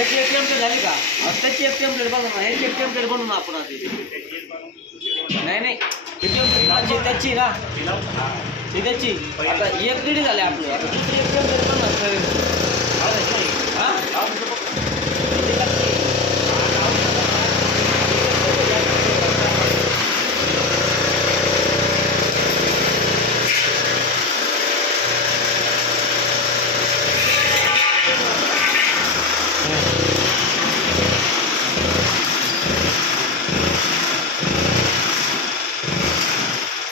एक टेम्पलेट झाली का त्याची एक टेम्पलेट बनवू ना ह्याची एक टेम्पलेट बनवू ना आपण आधी नाही त्याची ना ती त्याची आता एक दीड झाली आपलं आता दुसरी एक टेम्पलेट बनवणार हां